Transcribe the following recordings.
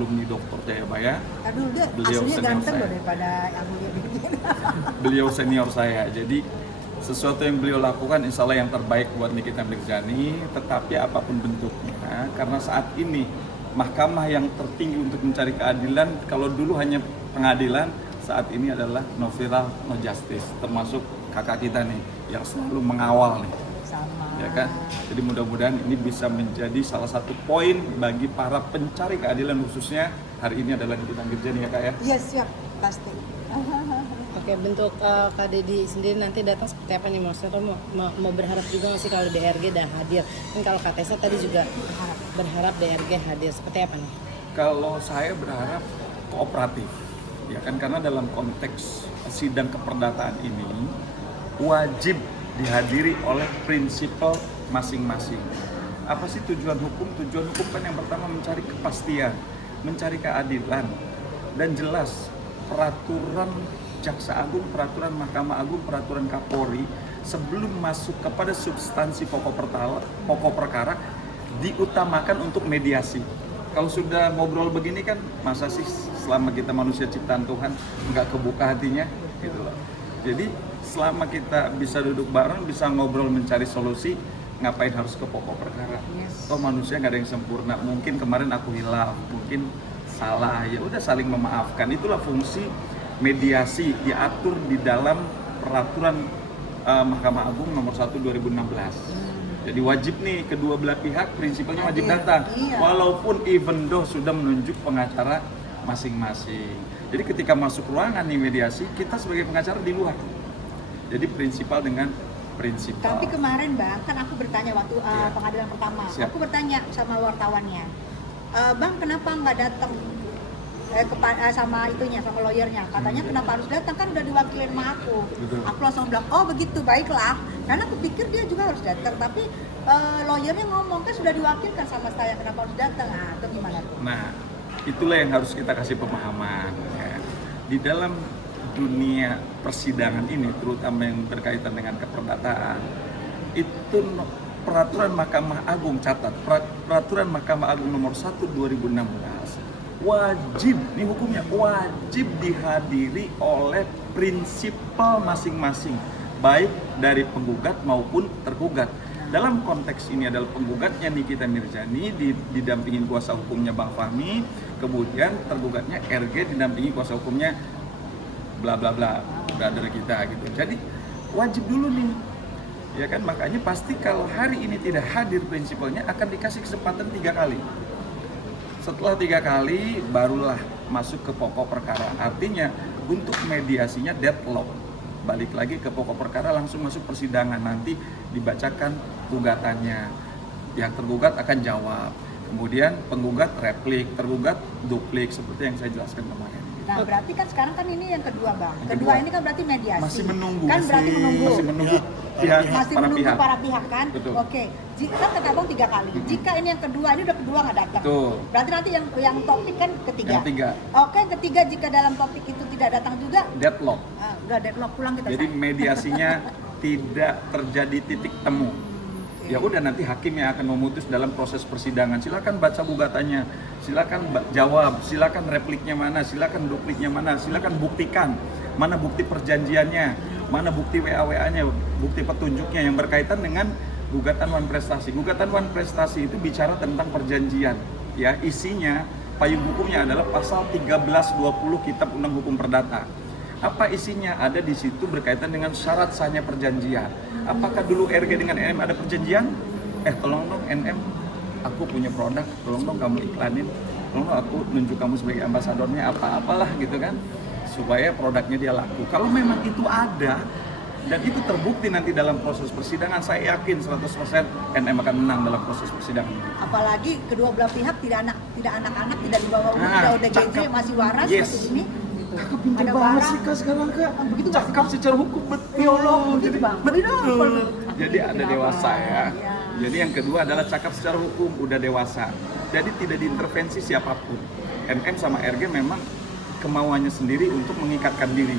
alumni Dr. Jayabaya. Aduh, dia Beliau aslinya senior ganteng saya. loh daripada yang mulia begini. Beliau senior saya, jadi sesuatu yang beliau lakukan insya Allah yang terbaik buat Nikita Mirzani, tetapi apapun bentuknya, karena saat ini mahkamah yang tertinggi untuk mencari keadilan, kalau dulu hanya pengadilan, saat ini adalah no viral, no justice, termasuk kakak kita nih yang selalu mengawal nih, Sama. ya kan? Jadi mudah-mudahan ini bisa menjadi salah satu poin bagi para pencari keadilan, khususnya hari ini adalah Nikita Mirzani ya Kak ya. Iya siap, pasti. Oke, bentuk Kak Deddy sendiri nanti datang seperti apa nih? Maksudnya kan mau berharap juga nggak sih kalau DRG dah hadir? Kan kalau Kak Tessa tadi juga berharap DRG hadir, seperti apa nih? Kalau saya berharap kooperatif, ya kan, karena dalam konteks sidang keperdataan ini wajib dihadiri oleh prinsipal masing-masing. Apa sih tujuan hukum? Tujuan hukum kan yang pertama mencari kepastian, mencari keadilan, dan jelas peraturan Jaksa Agung, peraturan Mahkamah Agung, peraturan Kapolri sebelum masuk kepada substansi pokok perkara diutamakan untuk mediasi. Kalau sudah ngobrol begini kan masa sih selama kita manusia ciptaan Tuhan nggak kebuka hatinya gitu loh. Jadi selama kita bisa duduk bareng, bisa ngobrol mencari solusi, ngapain harus ke pokok perkara? Yes. Toh manusia nggak ada yang sempurna. Mungkin kemarin aku hilaf, mungkin salah, ya udah saling memaafkan. Itulah fungsi mediasi diatur di dalam peraturan Mahkamah Agung nomor 1 2016. Jadi wajib nih kedua belah pihak prinsipalnya wajib datang, Iya. walaupun even though sudah menunjuk pengacara masing-masing. Jadi ketika masuk ruangan nih mediasi, kita sebagai pengacara di luar. Jadi prinsipal dengan prinsipal. Tapi kemarin Bang, kan aku bertanya waktu Iya. pengadilan pertama, Siap. aku bertanya sama wartawannya, Bang kenapa nggak datang sama itunya, sama lawyernya, katanya kenapa harus datang, kan udah diwakilin sama aku. Betul. Aku langsung bilang, oh begitu, baiklah, karena aku pikir dia juga harus datang, tapi lawyernya ngomong kan sudah diwakilkan sama saya, kenapa harus datang, nah itu gimana tuh? Nah, itulah yang harus kita kasih pemahaman ya. Di dalam dunia persidangan ini, terutama yang berkaitan dengan keperdataan, itu peraturan Mahkamah Agung, catat, peraturan Mahkamah Agung nomor 1 2016 wajib, ini hukumnya wajib dihadiri oleh prinsipal masing-masing, baik dari penggugat maupun tergugat. Dalam konteks ini adalah penggugatnya Nikita Mirzani didampingi kuasa hukumnya Bang Fahmi, kemudian tergugatnya RG didampingi kuasa hukumnya bla bla bla, brother kita gitu. Jadi wajib dulu nih, ya kan, makanya pasti kalau hari ini tidak hadir prinsipalnya akan dikasih kesempatan 3 kali. Setelah 3 kali barulah masuk ke pokok perkara. Artinya untuk mediasinya deadlock, balik lagi ke pokok perkara, langsung masuk persidangan, nanti dibacakan gugatannya, yang tergugat akan jawab, kemudian penggugat replik, tergugat duplik, seperti yang saya jelaskan kemarin. Nah berarti kan sekarang kan ini yang kedua Bang, Yang kedua kedua. ini kan berarti mediasi. Masih menunggu, Kan berarti menunggu. masih menunggu pihak, Masih para menunggu pihak. para pihak kan? Betul. Oke, kan kata Abang 3 kali. Jika ini yang kedua, ini udah kedua nggak datang. Betul. Berarti nanti yang topik kan ketiga. Yang ketiga. Oke, yang ketiga jika dalam topik itu tidak datang juga, Deadlock. udah deadlock, pulang kita. Jadi Say. mediasinya tidak terjadi titik temu. Ya udah, nanti hakim yang akan memutus dalam proses persidangan. Silakan baca gugatannya, silakan jawab, silakan repliknya mana, silakan dupliknya mana, silakan buktikan mana bukti perjanjiannya, mana bukti WA-WA-nya, bukti petunjuknya yang berkaitan dengan gugatan wan prestasi. Gugatan wan prestasi itu bicara tentang perjanjian. Ya, isinya payung hukumnya adalah pasal 1320 Kitab Undang Hukum Perdata. Apa isinya? Ada di situ berkaitan dengan syarat sahnya perjanjian. Apakah dulu RG dengan NM ada perjanjian? Tolong dong NM, aku punya produk, tolong dong kamu iklanin, tolong dong aku nunjuk kamu sebagai ambasadornya, apa-apalah gitu kan, supaya produknya dia laku. Kalau memang itu ada dan itu terbukti nanti dalam proses persidangan, saya yakin 100% NM akan menang dalam proses persidangan itu. Apalagi kedua belah pihak tidak anak-anak, tidak di bawah umur, Nah, tidak udah cakep. JJ, masih waras Yes. seperti ini. Kakak pintar Ada banget barang. sih Kak sekarang Kak. Begitu nggak? Cakep secara hukum, betul. Biolog begitu Bang. Betul. Jadi ada Kenapa? dewasa ya. Iya. Jadi yang kedua adalah cakap secara hukum, udah dewasa. Jadi tidak diintervensi siapapun. NM sama RG memang kemauannya sendiri untuk mengikatkan diri.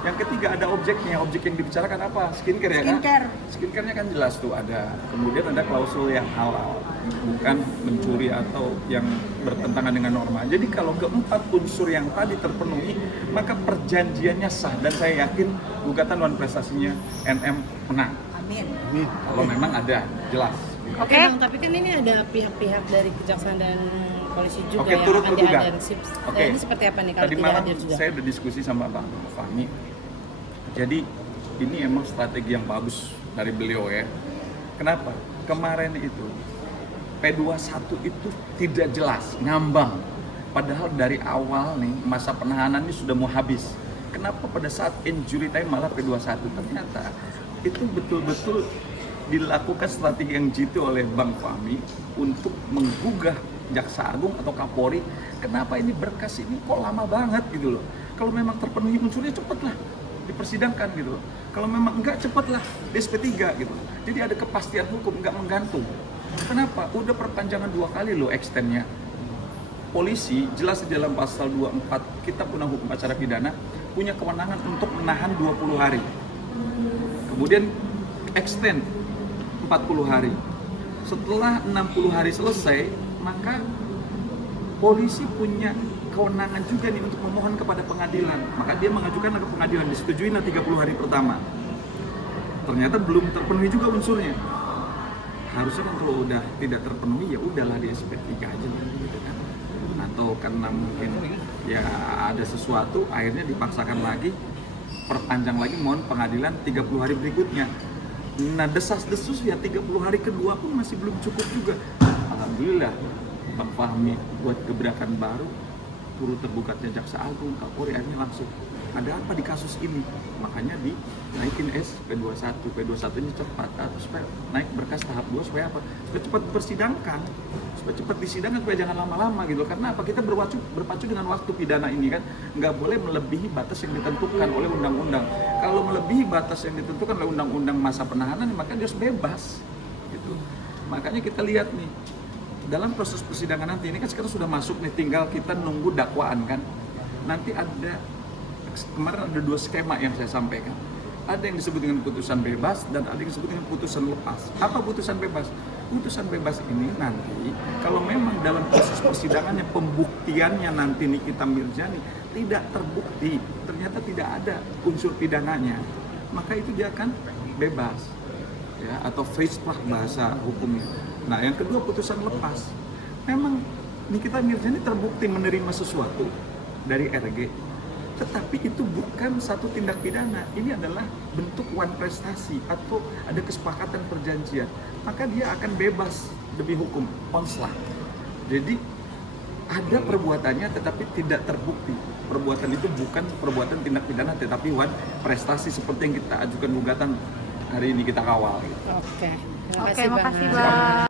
Yang ketiga ada objeknya, objek yang dibicarakan apa? Skincare ya kan? Skincare. Skincare-nya kan jelas tuh ada. Kemudian ada klausul yang halal, bukan mencuri atau yang bertentangan dengan norma. Jadi kalau keempat unsur yang tadi terpenuhi, maka perjanjiannya sah dan saya yakin gugatan wan prestasinya NM menang. Amin. Kalau memang ada, jelas. Oke Bang, tapi kan ini ada pihak-pihak dari kejaksaan dan polisi juga Oke, yang turut akan bergugat. dihadir. Oke. Ini seperti apa nih kalau Tadi tidak malam hadir juga? saya udah diskusi sama Bang Fahmi. Jadi ini emang strategi yang bagus dari beliau ya. Kenapa? Kemarin itu P21 itu tidak jelas, ngambang. Padahal dari awal nih masa penahanan ini sudah mau habis. Kenapa pada saat injury time malah P21? Ternyata itu betul-betul dilakukan strategi yang jitu oleh Bang Fahmi untuk menggugah Jaksa Agung atau Kapolri. Kenapa ini berkas ini kok lama banget gitu loh. Kalau memang terpenuhi unsurnya cepatlah dipersidangkan gitu loh. Kalau memang enggak cepatlah di SP3 gitu. Jadi ada kepastian hukum, enggak menggantung. Kenapa? Udah perpanjangan 2 kali loh extendnya. Polisi jelas di dalam pasal 24 Kitab Undang Hukum Acara Pidana punya kewenangan untuk menahan 20 hari. Kemudian extend 40 hari. Setelah 60 hari selesai, maka polisi punya kewenangan juga nih untuk memohon kepada pengadilan. Maka dia mengajukan ke pengadilan, disetujui 30 hari pertama. Ternyata belum terpenuhi juga unsurnya. Harusnya kan kalau udah tidak terpenuhi ya udahlah di SP3 aja lah, gitu kan. Atau karena mungkin ya ada sesuatu akhirnya dipaksakan lagi, perpanjang lagi mohon pengadilan 30 hari berikutnya. Nah desas-desus ya 30 hari kedua pun masih belum cukup juga. Alhamdulillah Bang Fahmi buat gebrakan baru, turut tergugatnya Jaksa Agung, Kapolri akhirnya langsung ada apa di kasus ini, makanya dinaikin P21 ini cepat atau supaya naik berkas tahap 2 supaya apa? Supaya cepat dipersidangkan, supaya cepat disidangkan, supaya jangan lama-lama gitu. Karena apa? Kita berpacu dengan waktu pidana ini kan nggak boleh melebihi batas yang ditentukan oleh undang-undang. Kalau melebihi batas yang ditentukan oleh undang-undang masa penahanan maka dia harus bebas gitu. Makanya kita lihat nih dalam proses persidangan nanti ini kan sekarang sudah masuk nih, tinggal kita nunggu dakwaan kan. Nanti ada kemarin ada 2 skema yang saya sampaikan. Ada yang disebut dengan putusan bebas dan ada yang disebut dengan putusan lepas. Apa putusan bebas? Putusan bebas ini nanti kalau memang dalam proses persidangannya pembuktiannya nanti Nikita Mirzani tidak terbukti, ternyata tidak ada unsur pidananya, maka itu dia akan bebas ya, atau free splash bahasa hukumnya. Nah, yang kedua putusan lepas. Memang Nikita Mirzani terbukti menerima sesuatu dari RG, tetapi itu bukan satu tindak pidana. Ini adalah bentuk wan prestasi atau ada kesepakatan perjanjian. Maka dia akan bebas demi hukum, onslah. Jadi ada perbuatannya tetapi tidak terbukti. Perbuatan itu bukan perbuatan tindak pidana tetapi wan prestasi seperti yang kita ajukan gugatan hari ini kita kawal gitu. Oke, Oke, Bang. makasih Bang.